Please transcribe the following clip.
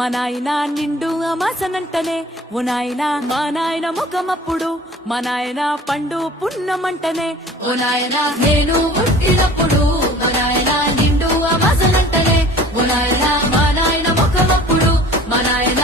మా నాయన నిండు అమాసనంటనే ఓ నాయన మా నాయన ముఖమప్పుడు మా నాయన పండు పున్నమంటనే ఓ నాయన నేను పుట్టినప్పుడు మా నాయన నిండు అమాసనంటనే ఓ నాయన మా నాయన ముఖమప్పుడు మా నాయన